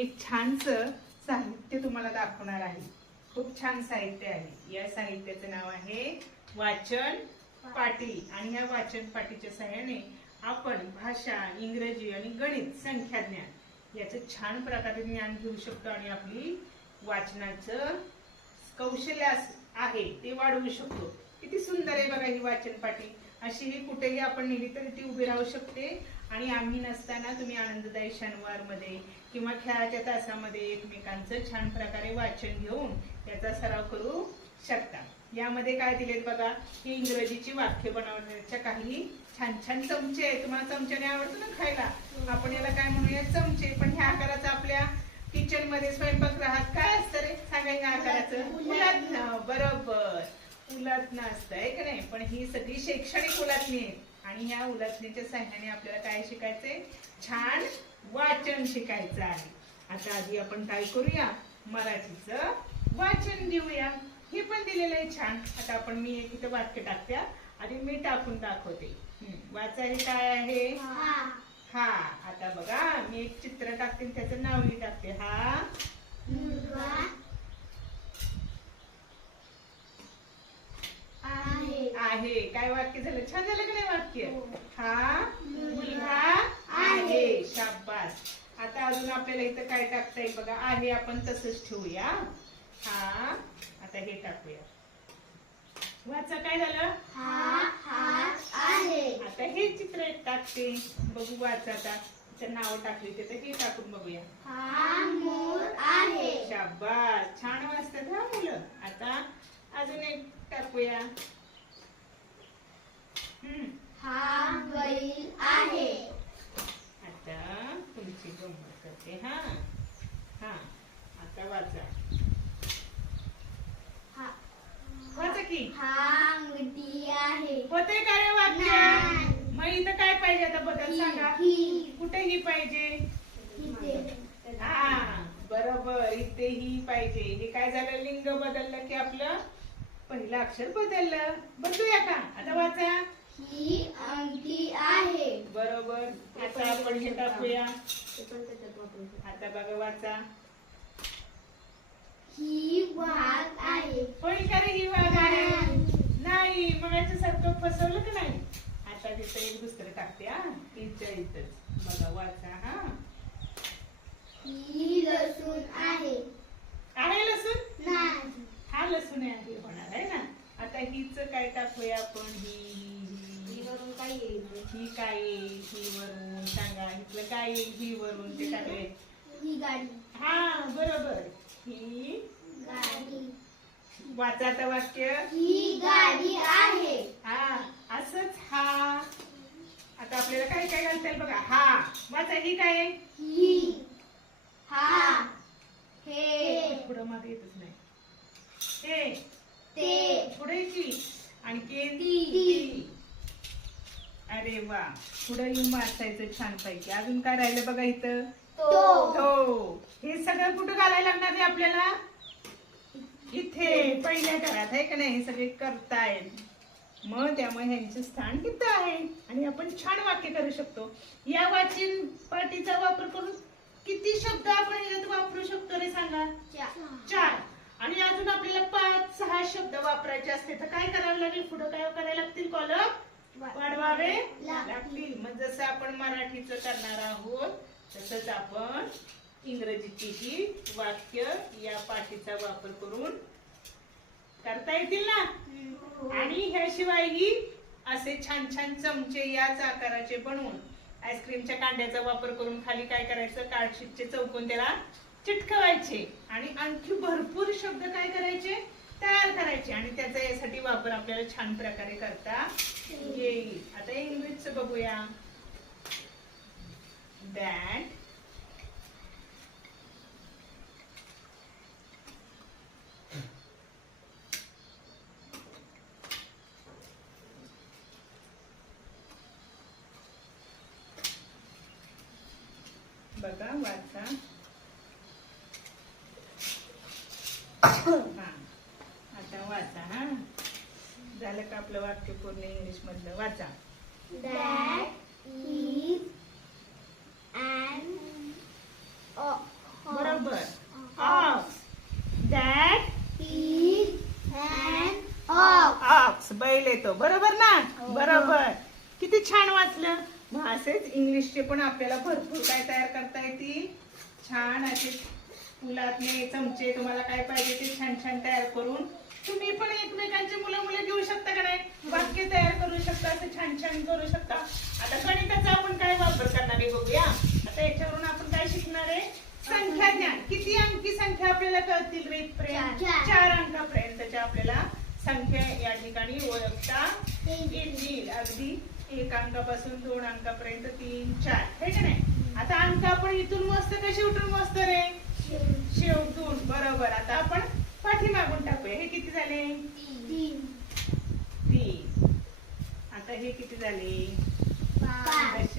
एक छानस साहित्य तुम्हाला दाखवणार आहे. खूप छान साहित्य आहे. या साहित्याचं नाव आहे वाचन पाटी आणि या वाचन पाटीच्या सहाय्याने आपण भाषा इंग्रजी आणि गणित संख्या ज्ञान याचं छान प्रकारे ज्ञान घेऊ शकतो आणि आपली वाचनाचं कौशल्य आहे ते वाढवू शकतो. किती सुंदर आहे बघा ही वाचन पाटी अशी ही कुठेही आपण नेली तरी ती उभी राहू शकते. आणि आम्ही नसताना तुम्ही आनंददायी शनिवारमध्ये किंवा खेळाच्या तासामध्ये एकमेकांचं छान प्रकारे वाचन घेऊन त्याचा सराव करू शकता. यामध्ये काय दिलेत बघा ही इंग्रजीची वाक्य बनवण्याच्या काही छान छान चमचे आहेत. तुम्हाला चमच्याने आवडतो ना खायला? आपण याला काय म्हणूया? चमचे. पण ह्या आकाराचं आपल्या किचनमध्ये स्वयंपाकगृहात काय असतं रे? सांगा आकाराचं. उलटणं बरोबर. उलटणं असतं आहे का नाही? पण ही सगळी शैक्षणिक उलटणी आहेत. आणि ह्या उलटणीच्या सहाय्याने आपल्याला काय शिकायचंय? छान वाचन शिकायचं आहे. आता आधी आपण काय करूया? मराठीचं वाचन घेऊया हे पण दिलेलं आहे छान. आता आपण मी एक इथं वाक्य टाकत्या आधी मी टाकून दाखवते. वाचा हे काय आहे? हा. आता बघा मी एक चित्र टाकते त्याचं नावही टाकते. हा. आहे. काय वाक्य झालं? छान झालं का नाही वाक्य? हा. मुलगा आहे. शाबास. आता अजून आपल्याला इथं काय टाकता येईल बघा? आहे आपण तसंच ठेवूया. हा? आता हे टाकूया. वाचा काय झालं? आता हे चित्र टाकते. बघू वाचा आता. नाव टाकली ते तर हे टाकून बघूया. शाबास. छान वाचतात हा मुलं. आता अजून एक टाकूया. हम्म आता तुमची गंमत करते हा? हा आता वाचा. वाचा की? होते का रे वाक्य? मग इथं काय पाहिजे आता बदल सांगा? कुठे ही पाहिजे. हा बरोबर. इथे ही पाहिजे. हे काय झालं? लिंग बदललं की आपलं पहिलं अक्षर बदललं. बदलूया का? आता वाचा. ही अंगठी आहे. बरोबर. आता आपण हे टाकूया. ते पण त्याच्यात वापरायचं. आता बघा वाचा. ही वाघ आहे. होय का रे ही वाघ आहे? नाही. मग याच्यासारखं फसवलं का नाही? आता तिथं एक दुसरं टाकते हा. तिच्या इथंच. बघा वाचा हा. ही लसूण आहे. आहे लसूण? नाही. हा लसूण आहे होणार आहे ना? आता हीच काय टाकूया आपण? ही वरून काय येईल ही काय येईल ही वरून सांगा. इथलं काय येईल ही वरून ते टाकले ही गाडी. हा बरोबर. ही गाडी. वाचा आता वाक्य. ही गाडी आहे. हा असंच हा. आता आपल्याला काय काय घालता येईल बघा. हा वाचा ही काय आहे? ही. हा. हे. पुढं मागे येतच नाही. हे. ते. पुढे की. आणखी ती. अरे वा पुढे येऊन वाचायचं छान पैकी अजून काय राहिलं बघा इथं? तो. हो हे सगळं कुठं घालायला लागणार आहे आपल्याला? इथे पहिल्या घरात आहे का नाही? हे सगळे करतायत. मग त्यामुळे ह्यांचे स्थान तिथं आहे. आणि आपण छान वाक्य करू शकतो. या वाचन पाटीचा वापर करून किती शब्द आपण याच्यात वापरू शकतो रे सांगा? चार. आणि अजून आपल्याला पाच सहा शब्द वापरायचे असते. तर काय करावं लागेल? पुढे काय करायला लागतील? कॉलम वाढवावे? लागतील. मग जसं आपण मराठीचं करणार आहोत तसंच आपण इंग्रजीचीही वाक्य या पाठीचा वापर करून करता येतील ना? आणि ह्याशिवायही असे छान छान चमचे याच आकाराचे बनवून आईस्क्रीमच्या कांड्याचा वापर करून खाली काय करायचं? कार्डशीटचे चौकोन त्याला चिटकवायचे. आणि आणखी भरपूर शब्द काय करायचे? त्याचा यासाठी वापर आपल्याला छान प्रकारे करता येईल. आता इंग्लिशचं बघूया. दॅट बघा वाचा. वाचा हा? झालं का आपलं वाक्य पूर्ण इंग्लिश मधलं वाचा. That is an o- बरोबर. Ox that Is an ox. Ox बैल येतो. बरोबर ना? हो. बरोबर. किती छान वाचलं. मग असेच इंग्लिशचे पण आपल्याला भरपूर काय तयार करता येतील. छान असे फुलातले चमचे तुम्हाला काय पाहिजे ते छान छान तयार करून तुम्ही पण एकमेकांची मुलं मुलं घेऊ शकता का नाही? वाक्य तयार करू शकता असं छान छान करू शकता. आता गणिताचा आपण काय वापर करणार आहे बघूया. आता याच्यावरून आपण काय शिकणार आहे? संख्या ज्ञान. किती अंकी संख्या आपल्याला कळतील रे चार. अंकापर्यंतच्या आपल्याला संख्या या ठिकाणी ओळखता येतील. येईल अगदी एक अंकापासून दोन अंकापर्यंत तीन चार. हे का नाही? आता अंक आपण इथून मस्त कशी उठून मस्त रे? शेवटून. बरोबर. आता आपण पाठीमागून टाकूया. हे किती झाले? तीन. आता हे किती झाले? पाच.